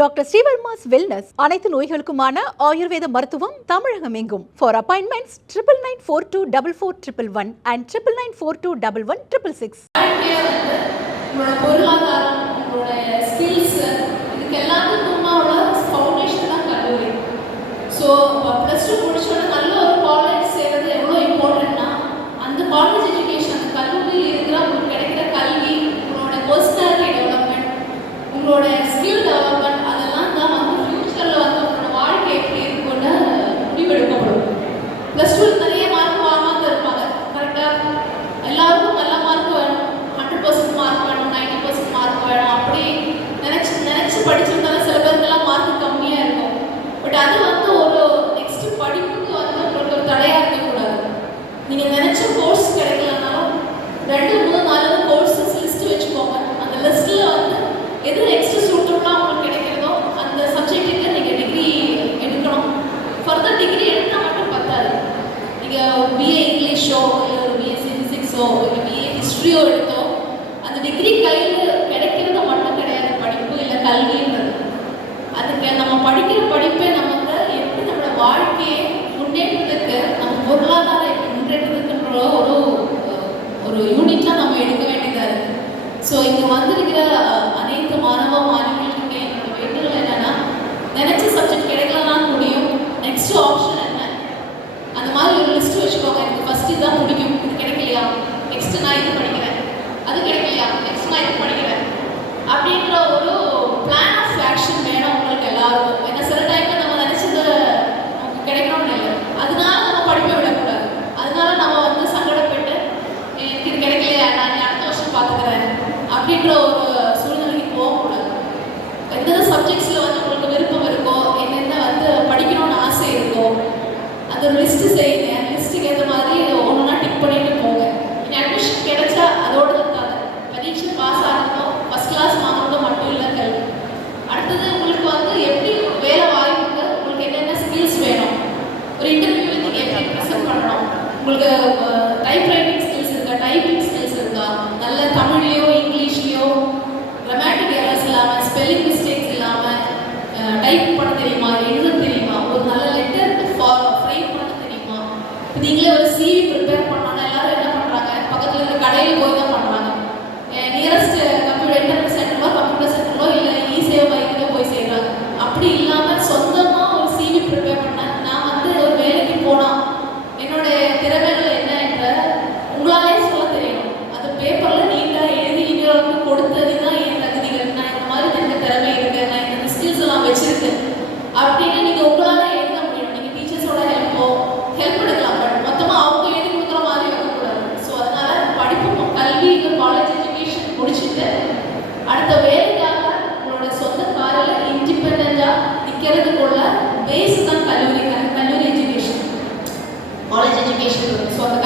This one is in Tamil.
டாக்டர் ஸ்ரீவர்மாஸ் வெல்னஸ் அனைத்து நோய்களுக்குமான ஆயுர்வேத மருத்துவம் தமிழகம் எங்கும். For appointments 99424411 and 99421166. பொருளாதாரம், உங்களுடைய ஸ்கில்ஸ், இதுக்கு எல்லாத்துக்குமா உள்ள ஃபவுண்டேஷன் தான் கல்லூரி. ஸோ ப்ளஸ் டூ முடிச்சோட நல்ல ஒரு காலேஜ் சேர்றது எவ்வளோ இம்பார்ட்டன்ட்னா, அந்த காலேஜ் எஜுகேஷன், அந்த கல்லூரியில் இருக்கிற உங்களுக்கு கிடைக்கிற கல்வி, உங்களோட பர்சனாலிட்டி டெவலப்மெண்ட், உங்களோட ஸ்கில் டெவலப்மெண்ட், அதெல்லாம் தான் வந்து ஃப்யூச்சரில் வந்து உங்களோட வாழ்க்கை எப்படி இருக்குன்னு முடிவெடுக்கப்படும். ப்ளஸ் டூ நிறைய மார்க் வாங்காமல் இருப்பாங்க. கரெக்டாக எல்லாருக்கும் நல்ல மார்க் வேணும், 100% மார்க் வேணும், 90% மார்க் வேணும், அப்படி நினச்சி படிச்சிருந்தாலும் சில பேருக்கெல்லாம் மார்க் கம்மியாக இருக்கும். பட் அது வந்து ஒரு நெக்ஸ்ட் படிப்புக்கு வந்து உங்களுக்கு ஒரு தடையாக இருக்கக்கூடாது. நீங்கள் நினச்ச கோர்ஸ் கிடைக்கலனாலும் 2, 3, 4 கோர்ஸஸ் லிஸ்ட்டு வச்சுக்கோங்க. அந்த லிஸ்ட்டில் வந்து எது நெக்ஸ்ட் சூட்டபுளாக உங்களுக்கு கிடைக்கிறதோ அந்த சப்ஜெக்ட்டுக்கு நீங்கள் டிகிரி எடுக்கணும். ஃபர்தர் டிகிரி எடுத்தால் மட்டும் பத்தாது. நீங்கள் பிஏ இங்கிலீஷோ இல்லை ஒரு பிஎஸ்சி ஃபிசிக்ஸோ இல்லை பிஏ ஹிஸ்ட்ரியோ எடுத்தோ அந்த டிகிரி கையில் கிடைக்கிறது மட்டும் கிடையாது படிப்பு இல்லை கல்வின்றது. அதுக்கு நம்ம படிக்கிற படிப்பை நம்ம வந்து எப்படி நம்மளோட வாழ்க்கையை முன்னேற்றத்துக்கு, நம்ம பொருளாதார முன்னேற்றத்துக்குன்ற ஒரு யூனிட்லாம் நம்ம எடுக்க வேண்டியதாக இருக்குது. ஸோ இங்கே வந்திருக்கிற அனைத்து மாணவ மாணவிகளுக்கு என்னோட வேண்டுதல் என்னென்னா, நினச்ச சப்ஜெக்ட் கிடைக்கலனாலும் முடியும், நெக்ஸ்ட் ஆப்ஷன் என்ன, அந்த மாதிரி ஒரு லிஸ்ட் வச்சுக்கோங்க. எனக்கு ஃபஸ்ட்டு இதான் பிடிக்கும், இது கிடைக்கலையா, நெக்ஸ்ட்டு நான் இது படிக்கிறேன், அது கிடைக்கலையா, நெக்ஸ்ட் நான் இது படிக்கிறேன் அப்படின்ற ஒரு பிளான் ஆஃப் ஆக்ஷன் வேணும் உங்களுக்கு எல்லாருக்கும். ஏன்னா சில டைமில் நம்ம நினச்சது நமக்கு கிடைக்கணும்னு இல்லை, அதனால நம்ம படிப்பை விடக்கூடாது. அதனால நம்ம வந்து சங்கடப்பட்டு எனக்கு இது கிடைக்கலையா, நான் அடுத்த வருஷம் பார்த்துக்கிறேன் அப்படின்ற ஒரு சூழ்நிலைக்கு போகக்கூடாது. எந்தெந்த சப்ஜெக்ட்ஸில் வந்து உங்களுக்கு விருப்பம் இருக்கோ, என்னென்ன வந்து படிக்கணும்னு ஆசை இருக்கோ, அந்த ஒரு லிஸ்ட்டு செய்யுங்க. லிஸ்ட்டுக்கு ஏற்ற மாதிரி ஒன்றுனா டிக் பண்ணிட்டு போங்க. நீங்கள் அட்மிஷன் கிடைச்சா அதோடு இருக்காது, பரீட்சை பாஸ் ஆகிறதோ ஃபஸ்ட் கிளாஸ் வாங்குறதோ மட்டும் இல்லை கல்வி. அடுத்தது உங்களுக்கு வந்து எப்படி வேலை வாய்ப்புக்கு உங்களுக்கு என்னென்ன ஸ்கில்ஸ் வேணும், ஒரு இன்டர்வியூவில் நீங்கள் எப்படி ப்ரெசென்ட் பண்ணணும், உங்களுக்கு டைப் ரைட்டிங் ஸ்கில்ஸ் இருக்கா, டைப்பிங் ஸ்கில்ஸ் இருக்கா, நல்ல தமிழ்லையோ இங்கிலீஷ்லையோ கிராமட்டிக் எரர்ஸ் இல்லாமல், ஸ்பெல்லிங் மிஸ்டேக்ஸ் இல்லாமல் டைப் பண்ண தெரியுமா, எழுத தெரியுமா, ஒரு நல்ல லெட்டர் ஃப்ரைட் பண்ண தெரியுமா. இப்போ நீங்களே ஒரு சிவி ப்ரிப்பேர் பண்ணாங்கன்னா எல்லாரும் என்ன பண்ணுறாங்க, பக்கத்தில் இருக்கிற கடையில் போய் தான் பண்ணுறாங்க. நியரஸ்ட் இன்டர்நெட் சென்டரோ கம்ப்யூட்டர் சென்டரோ இல்லை ஈஸியாக பைக்கிலோ போய் செய்கிறாங்க. அப்படி இல்லாமல் சொந்தமாக ஒரு சிவி ப்ரிப்பேர் பண்ணேன், நான் வந்து ஒரு வேலைக்கு போனால் என்னுடைய திறமைகள் என்ன என்ற உங்களாலே சொல்ல தெரியணும். அது பேப்பரில் நீட்டாக எழுதி இன்னொருக்கு கொடுத்தது தான் என் தகுதிகள், நான் இந்த மாதிரி எனக்கு திறமை இருக்குது, நான் இந்த ஸ்கில்ஸ் எல்லாம் வச்சுருக்கேன் அப்படின்னு நீங்கள் உங்களால் எழுத முடியும். நீங்கள் டீச்சர்ஸோட ஹெல்ப் எடுக்கலாம், பட் மொத்தமாக அவங்க எழுதி கொடுக்குற மாதிரி வைக்கக்கூடாது. ஸோ அதனால் படிப்பு, கல்வி, காலேஜ் எஜுகேஷன் முடிச்சுட்டு அடுத்த வேலைக்காக உங்களோட சொந்த காரில் இண்டிபெண்ட்டாக நிற்கிறதுக்குள்ள பேஸ் தான் கல்லூரி எஜுகேஷன், காலேஜ் எஜுகேஷன். ஸோ அந்த